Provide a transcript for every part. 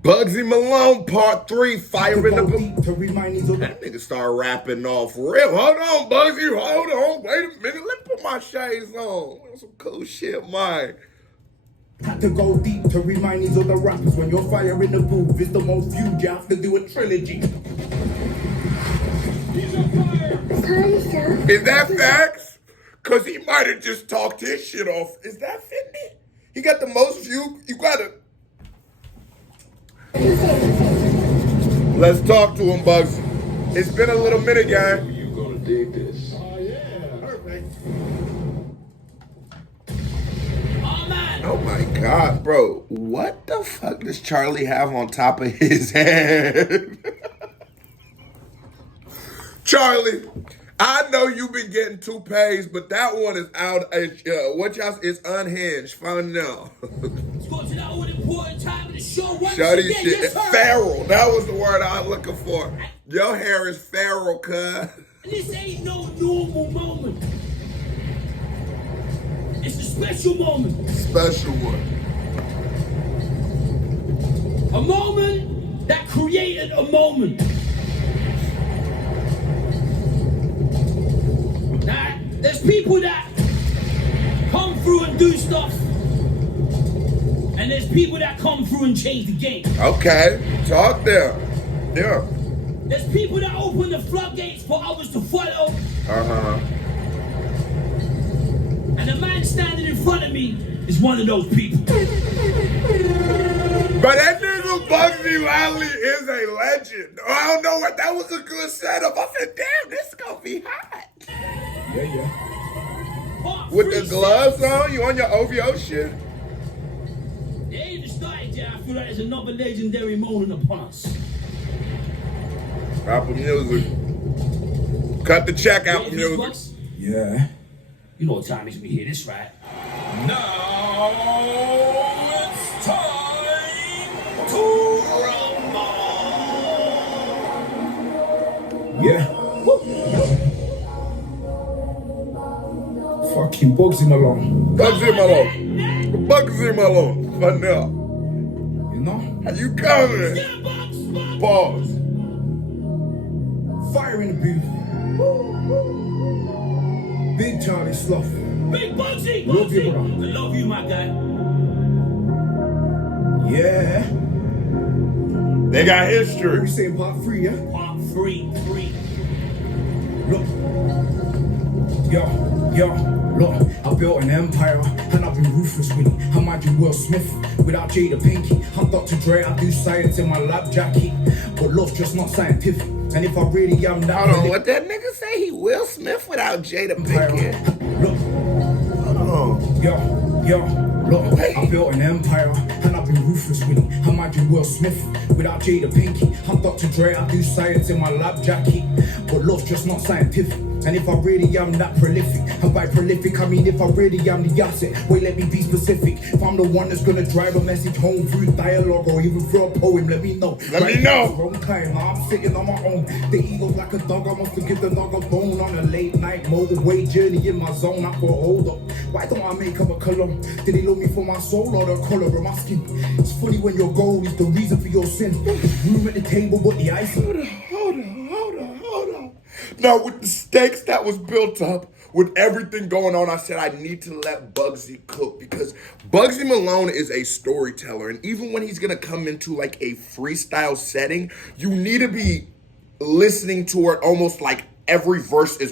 Bugzy Malone Part 3, fire in the boot. That nigga start rapping off real. Hold on, Bugsy, hold on. Wait a minute. Let me put my shades on. Some cool shit, man. Had to go deep to remind these other rappers when you're fire in the booth is the most viewed, you have to do a trilogy. Is that facts? Cause he might have just talked his shit off. Is that 50? He got the most view. You gotta. Let's talk to him, Bugsy. It's been a little minute, gang. You gonna dig this? Oh yeah, perfect. Oh my God, bro. What the fuck does Charlie have on top of his head? Charlie, I know you been getting toupees, but that one is out. What y'all is unhinged. Find out. Let's go to that all important time of the show. Shorty shit. Yes, feral. That was the word I was looking for. Your hair is feral, cuz. This ain't no normal moment. It's a special moment. Special one. A moment that created a moment. Now, there's people that come through and do stuff. And there's people that come through and change the game. Okay, talk there. Yeah. There's people that open the floodgates for others to follow. Uh-huh. And the man standing in front of me is one of those people. But that nigga Bugzy Malone is a legend. I don't know what, that was a good setup. I said, damn, this is gonna be hot. Yeah. With the gloves on, you on your OVO shit? They ain't even started yet. I feel like there's another legendary moment upon us. Apple Music. Cut the check, Apple Music. Bucks? Yeah. You know what time it is when we hear this, right? Now it's time to rumble. Yeah. Fucking Bugsy Malone. Bugzy Malone. Bugzy Malone. For now. You know? How you coming? Yeah, Bucks. Pause. Fire in the booth. Big Charlie Slough. Big Bugsy. Love you, Bugsy. bro. I love you, my guy. Yeah. They got We history. saying part 3, yeah? Part 3. Look. Yo. Look, I built an empire, and I've been ruthless with it. I might do Will Smith without Jada Pinkett. I'm Dr. Dre, I do science in my lab jacket. But love's just not scientific. And if I really am that... Hold on, what that nigga say? He Will Smith without Jada Pinkett? Look. Oh. Yo, look, Wait. I built an empire, and I've been ruthless with it. I might do Will Smith without Jada Pinkett. I'm Dr. Dre, I do science in my lab jacket. But love's just not scientific. And if I really am that prolific, and by prolific I mean if I really am the asset. Wait, let me be specific. If I'm the one that's gonna drive a message home through dialogue or even through a poem, let me know. Let me know. Wrong time, now I'm sitting on my own. The ego's like a dog, I must forgive the dog a bone. On a late night motorway journey in my zone, I thought, hold up, why don't I make up a cologne? Did he love me for my soul or the color of my skin? It's funny when your goal is the reason for your sin. There's room at the table, but the ice. Hold on. Now, with the stakes that was built up, with everything going on, I said I need to let Bugsy cook because Bugzy Malone is a storyteller. And even when he's going to come into like a freestyle setting, you need to be listening to it almost like every verse is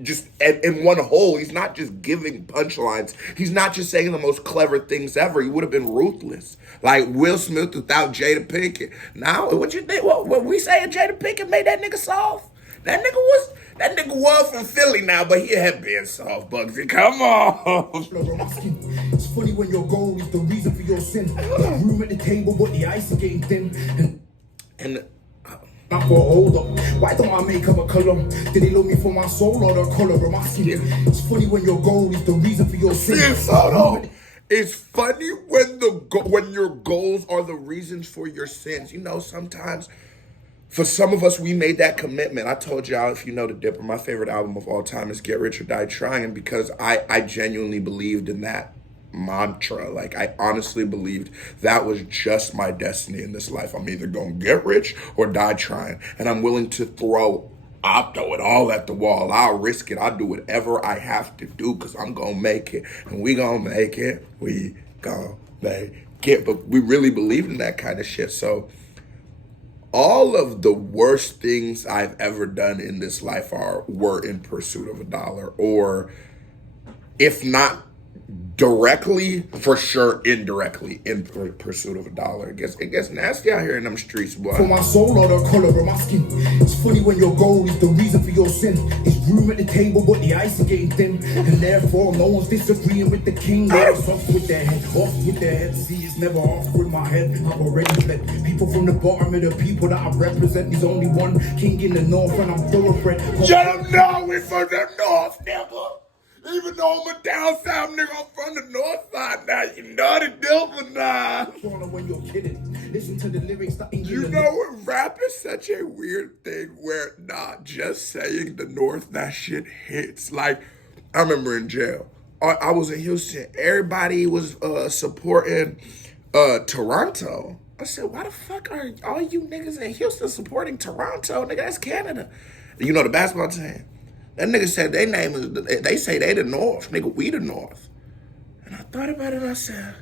just in one whole. He's not just giving punchlines. He's not just saying the most clever things ever. He would have been ruthless. Like Will Smith without Jada Pinkett. Now, what you think? What we saying Jada Pinkett made that nigga soft? That nigga was from Philly now, but he had been soft, Bugsy. Come on. It's funny when your goal is the reason for your sin. There's room at the table, but the ice is getting thin. And I thought, hold up, why don't I make up a cologne? Did he love me for my soul or the color of my skin? It's funny when your goal is the reason for your sin. It's funny when your goals are the reasons for your sins. You know, sometimes for some of us, we made that commitment. I told y'all, if you know the Dipper, my favorite album of all time is Get Rich or Die Trying because I genuinely believed in that mantra. Like, I honestly believed that was just my destiny in this life. I'm either gonna get rich or die trying. And I'm willing to I'll throw it all at the wall. I'll risk it. I'll do whatever I have to do because I'm gonna make it. And we gonna make it. We gonna make it. But we really believed in that kind of shit. So all of the worst things I've ever done in this life were in pursuit of a dollar, or if not directly, for sure indirectly in pursuit of a dollar. It gets nasty out here in them streets, boy. For my soul or the color of my skin. It's funny when your goal is the reason for your sin. It's room at the table, but the ice is getting thin. And therefore, no one's disagreeing with the king. They're off with their head, off with their head. See, it's never off with my head. I've already fled. People from the bottom of the people that I represent. There's only one king in the north, and I'm thoroughbred. You don't know we from the north, nigga. Even though I'm a down south nigga, I'm from the north side now. You know the deal for now. When you're kidding, listen to the lyrics that you know what, rap is such a weird thing where not just saying the north, that shit hits. Like, I remember in jail, I was in Houston, everybody was supporting Toronto. I said, why the fuck are all you niggas in Houston supporting Toronto? Nigga, that's Canada. You know the basketball team? That nigga said they name is, they say they the North. Nigga, we the North. And I thought about it and I said,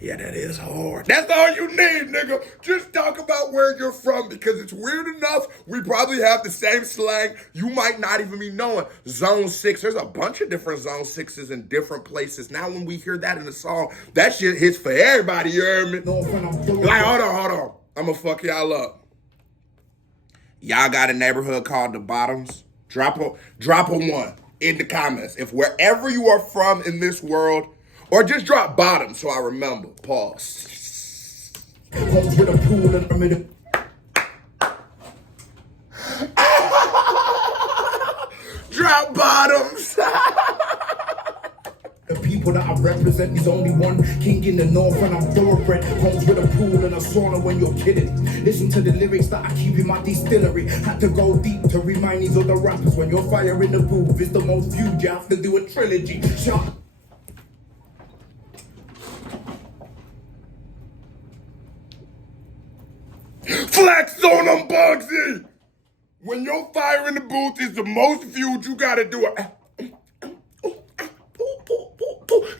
yeah, that is hard. That's all you need, nigga. Just talk about where you're from, because it's weird enough. We probably have the same slang. You might not even be knowing. Zone 6, there's a bunch of different Zone 6s in different places. Now when we hear that in the song, that shit hits for everybody, you heard me? Like, hold on. I'm gonna fuck y'all up. Y'all got a neighborhood called the Bottoms? Drop a one in the comments. If wherever you are from in this world, or just drop bottom so I remember. Pause. Drop bottoms. The people that I represent, there's only one king in the north, and I'm thoroughbred. Homes with a pool and a sauna when you're kidding. Listen to the lyrics that I keep in my distillery. Had to go deep to remind these other rappers. When your fire in the booth is the most viewed, you have to do a trilogy. Shot. Flex on them, Bugsy. When your fire in the booth is the most viewed, you gotta do a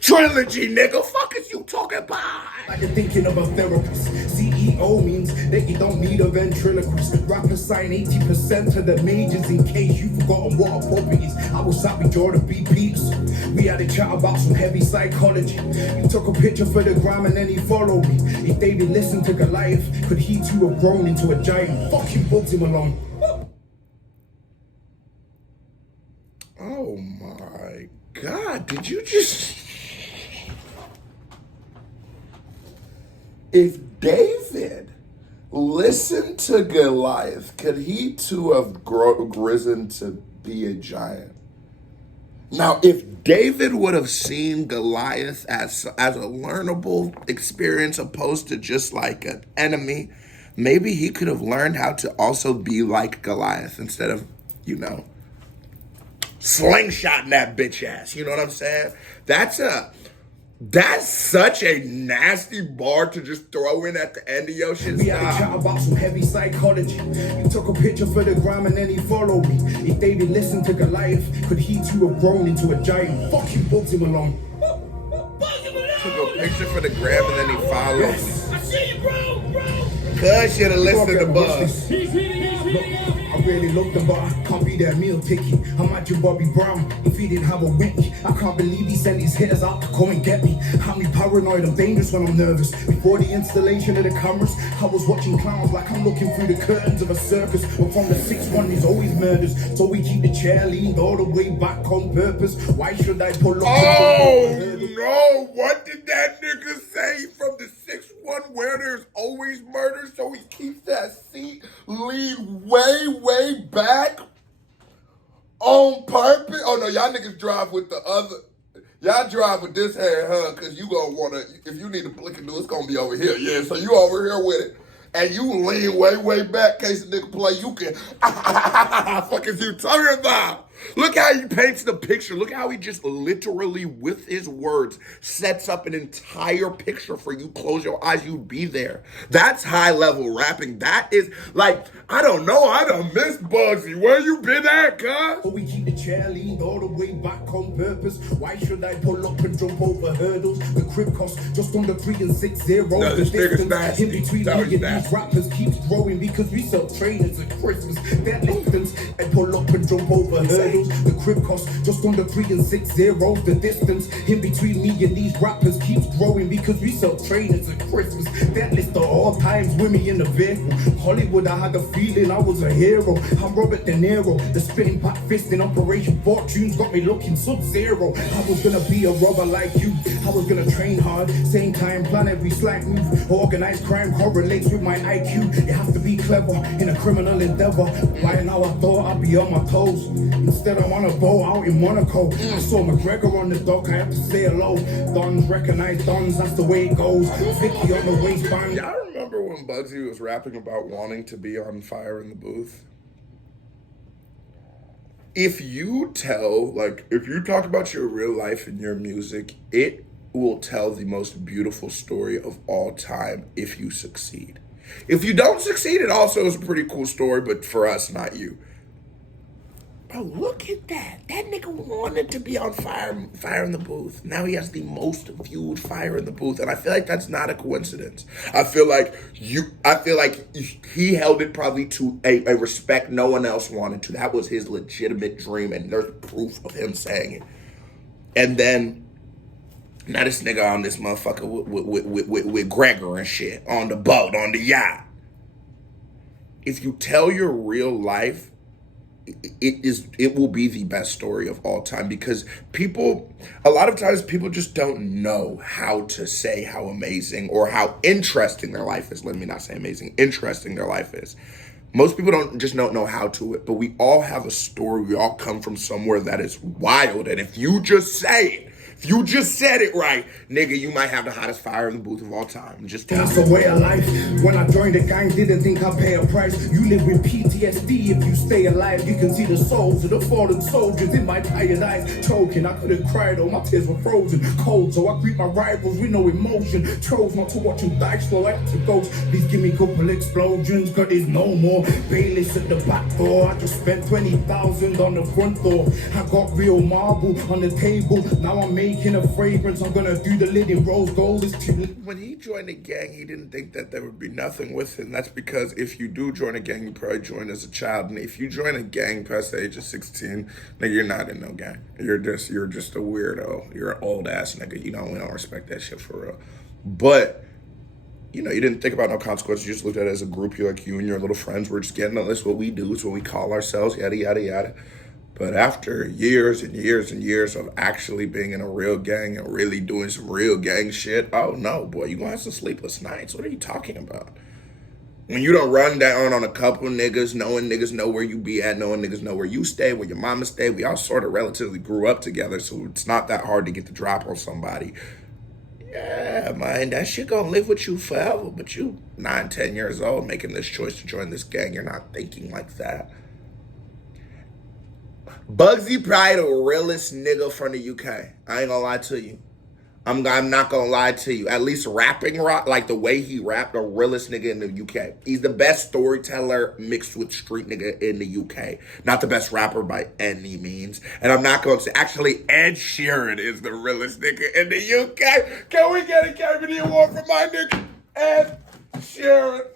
trilogy, nigga. Fuck is you talking about? Like you're thinking of a therapist. CEO means that you don't need a ventriloquist. Rappers sign 80% of the majors in case you've forgotten what a puppy is. I was sat with Jordan B. Peeps. We had a chat about some heavy psychology. He took a picture for the gram and then he followed me. If David listened to Goliath, could he too have grown into a giant? Fucking Bugsy Malone. Oh my God, did you just... If David listened to Goliath, could he too have risen to be a giant? Now, if David would have seen Goliath as a learnable experience opposed to just like an enemy, maybe he could have learned how to also be like Goliath instead of, slingshotting that bitch ass. You know what I'm saying? That's such a nasty bar to just throw in at the end of your shit. We had a chat about some heavy psychology. He took a picture for the gram and then he followed me. If David listened to Goliath, could he too have grown into a giant? Fucking Bugsy Malone. Took a picture for the gram and then he followed me. Yes. I see you, bro. Cuz should have listened to Buzz. I really love them, but I can't be their meal ticket. I'm at your Bobby Brown if he didn't have a Whitney. I can't believe he sent his hitters out to come and get me. I'm paranoid, I'm dangerous when I'm nervous. Before the installation of the cameras, I was watching clowns like I'm looking through the curtains of a circus. But from the 6-1, there's always murders. So we keep the chair leaned all the way back on purpose. Why should I pull up? Oh no, what did that nigga say from the 6-1 where there's always murder? So he keeps that seat leaned way back on purpose? Oh no, y'all niggas drive with the other. Y'all drive with this hand, huh? Cause you gonna wanna, if you need a flick and do, it's gonna be over here. Yeah, so you over here with it. And you lean way back in case the nigga play, you can, fuck is you talking about? Look how he paints the picture. Look how he just literally, with his words, sets up an entire picture for you. Close your eyes, you'd be there. That's high level rapping. That is like, I don't know, I done missed Bugsy. Where you been at, cuz? But we keep the chair leaned all the way back on purpose. Why should I pull up and jump over hurdles? The crib cost just under 3 and 6 0. No, The this nigga's distance nasty. in between That me was and nasty. these rappers keeps growing because we sell trainers at Christmas. That distance, I pull up and jump over hurdles. The crib cost just under 3 and 6 0. The distance in between me and these rappers keeps growing because we sell trainers at Christmas. That list of all times with me in the vehicle. Hollywood, I had a feeling I was a hero. I'm Robert De Niro. The spinning pat fist in Operation Fortunes got me looking sub-zero. I was gonna be a robber like you. I was gonna train hard, same time, plan every slight move. Organized crime correlates with my IQ. It has to be clever in a criminal endeavor. Right now I thought I'd be on my toes. Instead I'm on a boat out in Monaco. I saw McGregor on the dock, I had to say hello. Dons recognize dons, that's the way it goes. Vicky on the waistband. Y'all remember when Bugsy was rapping about wanting to be on fire in the booth? If you talk about your real life and your music, it will tell the most beautiful story of all time if you succeed. If you don't succeed, it also is a pretty cool story, but for us, not you. Bro, look at that. That nigga wanted to be on fire in the booth. Now he has the most viewed Fire in the Booth. And I feel like that's not a coincidence. I feel like he held it probably to a respect no one else wanted to. That was his legitimate dream, and there's proof of him saying it. And then now this nigga on this motherfucker with Gregor and shit on the boat, on the yacht. If you tell your real life, it will be the best story of all time, because a lot of times people just don't know how to say how amazing or how interesting their life is. Let me not say amazing, interesting their life is. Most people don't know how to it, but we all have a story. We all come from somewhere that is wild, and if you just say it, if you just said it right, nigga, you might have the hottest Fire in the Booth of all time. Just That's a way of life. When I joined the gang, didn't think I'd pay a price. You live with PTSD if you stay alive. You can see the souls of the fallen soldiers in my tired eyes. Choking, I couldn't cry though, my tears were frozen. Cold, so I greet my rivals with no emotion. Chose not to watch them die slow like the ghost. Please give me a couple explosions, cause there's no more. Bailiffs at the back door. I just spent 20,000 on the front door. I got real marble on the table. Now I'm making a fragrance. I'm gonna do the lid in rose gold. It's too late. When he joined the gang, he didn't think that there would be nothing with him. That's because if you do join a gang, you probably join as a child. And if you join a gang past the age of 16, nigga, you're not in no gang. You're just a weirdo. You're an old ass nigga. We don't respect that shit for real. But, you didn't think about no consequences. You just looked at it as a group. You and your little friends were just getting on this. What we do. It's what we call ourselves, yada, yada, yada. But after years and years and years of actually being in a real gang and really doing some real gang shit, oh no, boy, you gonna have some sleepless nights. What are you talking about? When you don't run down on a couple niggas, knowing niggas know where you be at, knowing niggas know where you stay, where your mama stay, we all sort of relatively grew up together, so it's not that hard to get the drop on somebody. Yeah, man, that shit gonna live with you forever, but you 9, 10 years old making this choice to join this gang, you're not thinking like that. Bugsy probably the realest nigga from the UK. I ain't gonna lie to you. I'm not gonna lie to you. At least rapping rock, like the way he rapped, the realest nigga in the UK. He's the best storyteller mixed with street nigga in the UK. Not the best rapper by any means. And I'm not gonna say, actually, Ed Sheeran is the realest nigga in the UK. Can we get a Kennedy Award for my nigga, Ed Sheeran?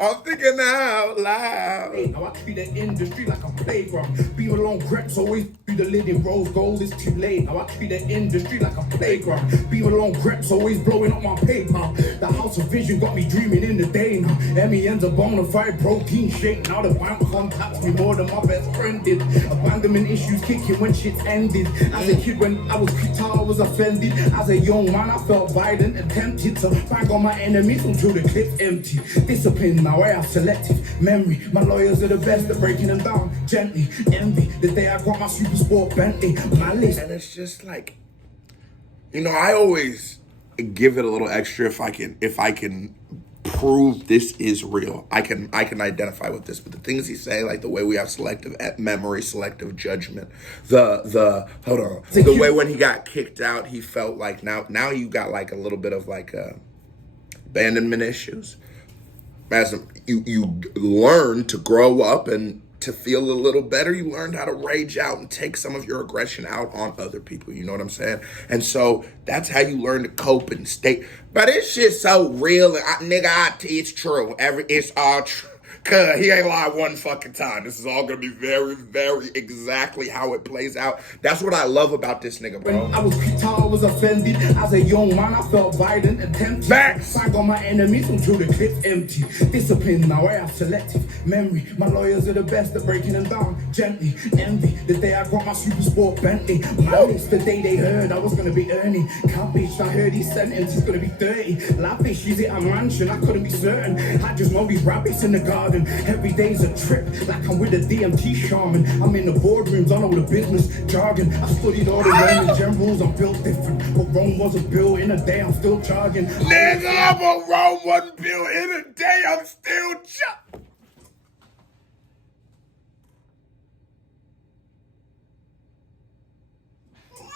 I'm thinking out loud. Now I treat the industry like a playground. Be Malone Creps always do the lid in rose gold. It's too late. Now I treat the industry like a playground. Be Malone Creps always blowing up my paper. The house of vision got me dreaming in the day now. MEN's a bona fide protein shake. Now the bank contacts me more than my best friend did. Abandonment issues kicking when shit's ended. As a kid when I was kicked out, I was offended. As a young man I felt violent and tempted to bang on my enemies until the clip's empty. Discipline. Now I have selective memory. My lawyers are the best at breaking them down gently. Envy the day I got my super sport Bentley. My list. And it's just like, I always give it a little extra if I can prove this is real. I can identify with this. But the things he's saying, like the way we have selective memory, selective judgment, the way when he got kicked out, he felt like now you got like a little bit of like abandonment issues. As you learn to grow up and to feel a little better, you learned how to rage out and take some of your aggression out on other people. You know what I'm saying? And so that's how you learn to cope and stay. But this shit's so real. It's true. It's all true. Cause he ain't lied one fucking time. This is all gonna be very, very exactly how it plays out. That's what I love about this nigga, bro. When I was kicked out, I was offended. As a young man, I felt violent and tempted. Facts. I got my enemies until the clip's empty. Discipline, now I have selective memory. My lawyers are the best at breaking them down gently. Envy, the day I got my super sport Bentley. Malice, the day they heard I was gonna be earning. Cabbage, I heard his sentence is gonna be 30. Lavish, is it a mansion? I couldn't be certain. I just know these rabbits in the garden. Every day's a trip, like I'm with a DMT shaman. I'm in the boardrooms, I know the business jargon. I studied all the Roman generals, I'm built different. But Rome wasn't built in a day, I'm still charging. Nigga, Rome wasn't built in a day, I'm still charging.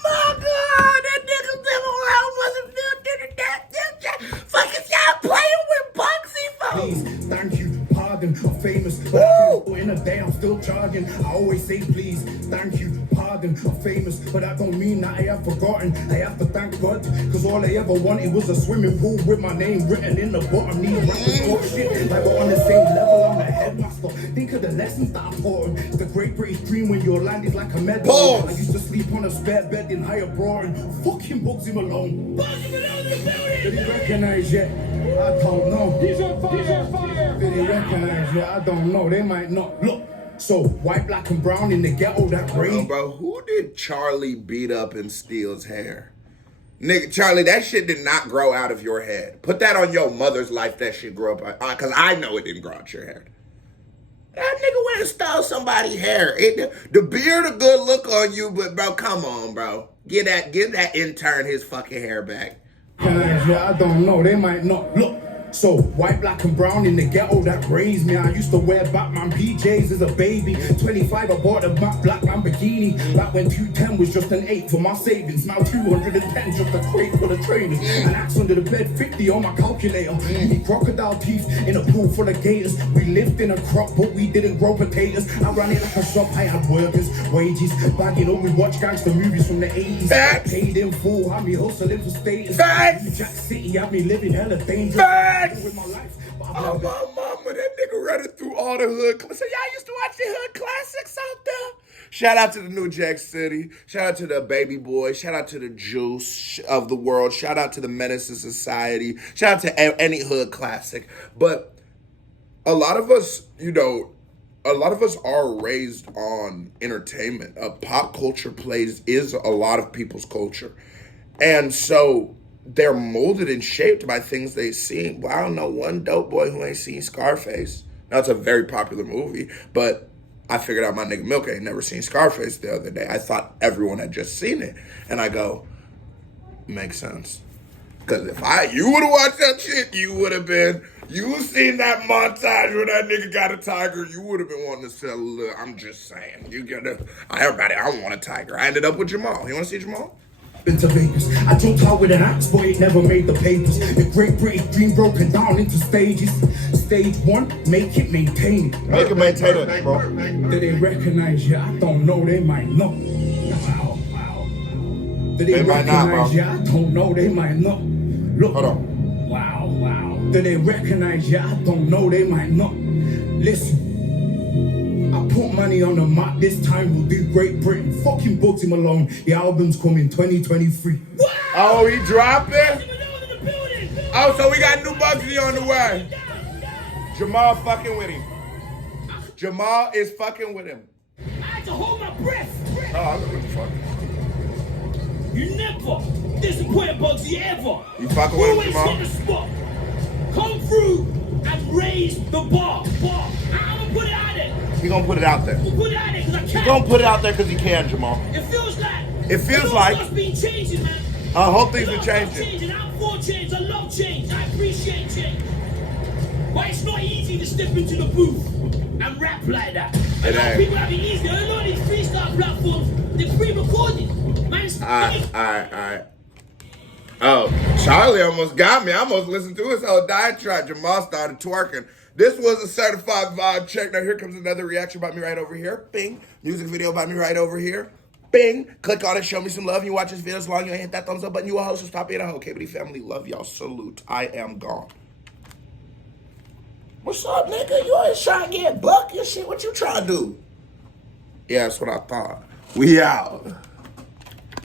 My God, that nigga Rome wasn't built in a day. Fucking y'all playing with Bugsy, folks. Please, thank you. I'm famous, but in a day I'm still charging. I always say please, thank you, pardon. I'm famous, but that don't mean that I have forgotten. I have to thank God, cause all I ever wanted was a swimming pool with my name written in the bottom. These rappers talk shit like we're on the same level. I'm a headmaster. Think of the lessons that I'm taught. The great British dream when your land is like a medal. I used to sleep on a spare bed in higher Broad. Fucking Bugsy Malone. Bugsy Malone in the building! Did he recognize yet? I don't know. He's on fire! Did they recognize? Yeah, I don't know. They might not. Look, so white, black, and brown in the ghetto, that rain. Bro, who did Charlie beat up and steal's hair? Nigga, Charlie, that shit did not grow out of your head. Put that on your mother's life, that shit grew up. Because I know it didn't grow out your hair. That nigga went and stole somebody's hair. The beard a good look on you, but bro, come on, bro. Give that intern his fucking hair back. Yeah, I don't know. They might not. Look. So, white, black, and brown in the ghetto that raised me. I used to wear Batman PJs as a baby. 25, I bought a black Lamborghini. Back when 210 was just an 8 for my savings. Now 210 just a crate for the trainers. An axe under the bed, 50 on my calculator. Me crocodile teeth in a pool full of gators. We lived in a crop, but we didn't grow potatoes. I ran it like a shop, I had workers, wages. Back in we watch gangster movies from the 80s. Facts. Paid in full, had me hustling for status. Facts. Jack City had me living hella dangerous. With my life. Oh, my mama, that nigga running through all the hood. So y'all used to watch the hood classics out there? Shout out to the New Jack City. Shout out to the Baby Boy. Shout out to the Juice of the world. Shout out to the Menace to Society. Shout out to any hood classic. But a lot of us, are raised on entertainment. Pop culture is a lot of people's culture. And so they're molded and shaped by things they see. Well, I don't know one dope boy who ain't seen Scarface. Now, it's a very popular movie, but I figured out my nigga Milk ain't never seen Scarface the other day. I thought everyone had just seen it. And I go, makes sense. Because if you would have watched that shit, you seen that montage where that nigga got a tiger, you would have been wanting to sell a little. I'm just saying. I want a tiger. I ended up with Jamal. You want to see Jamal? Into Vegas. I jumped out with an axe, but it never made the papers. The great British dream broken down into stages. Stage 1, make it, maintain it. Make it, maintain it, bro. Do they recognize you? I don't know, they might not. Wow. Do they might not, bro. recognize you? I don't know, they might not. Look. Hold on. Wow. Do they recognize you? I don't know, they might not. Listen. I put money on the map, this time we'll do Great Britain. Fucking Bugsy Malone, the album's coming 2023. What? Oh, he dropping? Oh, so we got new Bugsy on the way. Jamal fucking with him. Jamal is fucking with him. I had to hold my breath. Oh, I know what the fuck. You never disappoint Bugsy ever. You fucking with him, Always Jamal? hit the spot. Come through and raise the bar. I'm gonna put it out there. He gonna put it out there. I'm gonna put it out there because I can. He gonna put it out there because he can, Jamal. It feels like. It's been changing, man. I hope things are changing. I'm for change. I love change. I appreciate change. But it's not easy to step into the booth and rap like that. A It lot of ain't. people have it easy. A lot of these freestyle platforms, they're pre-recorded. Man, Alright. Oh, Charlie almost got me. I almost listened to his whole diatribe. Jamal started twerking. This was a certified vibe check. Now here comes another reaction by me right over here. Bing. Music video by me right over here. Bing. Click on it. Show me some love. You watch this video as long as you ain't hit that thumbs up button. You a host, so stop being a hoe. KBD family, love y'all. Salute. I am gone. What's up, nigga? You always trying to get buck your shit. What you trying to do? Yeah, that's what I thought. We out.